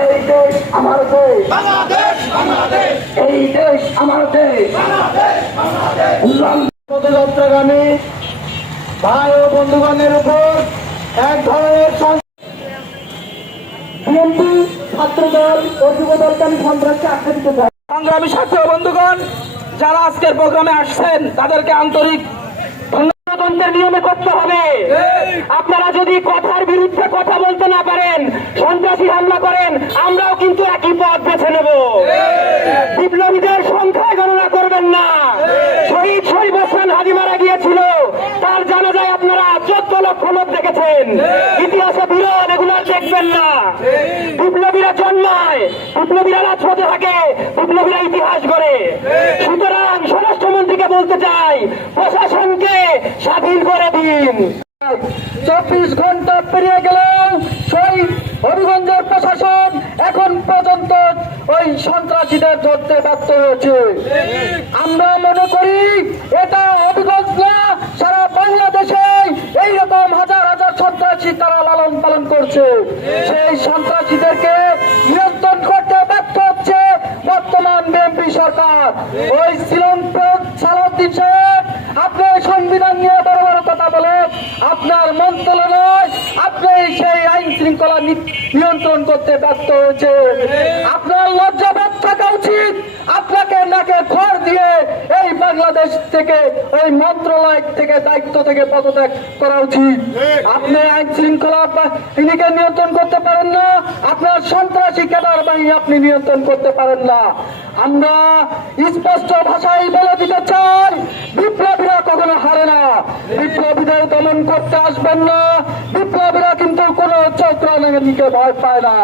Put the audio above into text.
এই দেশ আমার দেশ, এই দেশ আমার দেশ। পদযাত্রাগামী ভাই ও বন্ধুগণের উপর এক ধরনের বিএনপি ছাত্রদল ও যুবদলকামী সন্ত্রাসকে আখ্যা দিতে চায়। সংগ্রামী সাথী ও বন্ধুগণ, যারা আজকের প্রোগ্রামে আসছেন তাদেরকে আন্তরিক গণতন্ত্রের নিয়মে করতে হবে। আপনারা যদি কথার বিরুদ্ধে কথা বলতে না পারেন, সন্ত্রাসী হামলা করেন, আমরাও কিন্তু একই পথ বেছে নেব। বিপ্লবীদের সংখ্যায় গণনা করবেন না। শহীদ শরীফ ওসমান হাদি মারা গিয়েছিল, তার জানাজায় আপনারা 14 লক্ষ লোক দেখেছেন। ইতিহাসে বিরল, এগুলো দেখবেন না। বিপ্লবীরা জন্মায়, বিপ্লবীরা রাজপথে থাকে, বিপ্লবীরা ইতিহাস গড়ে। সুতরাং স্বরাষ্ট্রমন্ত্রীকে বলতে চাই, প্রশাসনকে স্বাধীন করে দিন। 24 ঘন্টা পেরিয়ে গেলেও সেই হবিগঞ্জের প্রশাসন এখন পর্যন্ত ওই সন্ত্রাসীদের ধরতে ব্যর্থ হয়েছে। আমরা মনে করি এটা হবিগঞ্জ না, সারা বাংলাদেশে এইরকম হাজার হাজার সন্ত্রাসী তারা লালন পালন করছে। সেই সন্ত্রাসীদেরকে নিয়ন্ত্রণ করতে ব্যর্থ হচ্ছে বর্তমান বিএনপি সরকার। ওই শ্রীলঙ্কার সালাউদ্দিন সাহেব, আপনি সংবিধান নিয়ে বড় বড় কথা বলেন, আপনার মন্ত্রণালয় আপনি সেই আইন শৃঙ্খলা নিয়ন্ত্রণ করতে ব্যর্থ হয়েছে। আপনার লজ্জাবোধ থাকা উচিত। আপনাকে নাকে খড় দিয়ে এই বাংলাদেশ থেকে, ওই মন্ত্রণালয় থেকে, দায়িত্ব থেকে পদত্যাগ করা উচিত। আপনি আইন শৃঙ্খলা বাহিনীকে নিয়ন্ত্রণ করতে পারেন না, আপনার সন্ত্রাসী ক্যাডার বাহিনী আপনি নিয়ন্ত্রণ করতে পারেন না। আমরা স্পষ্ট ভাষায় বলে দিতে চাই, বিপ্লবীরা কখনো হারে না। বিপ্লবীদের দমন করতে আসবেন না। বিপ্লবীরা কিন্তু কোন চক্রান্তিকে ভয় পায় না।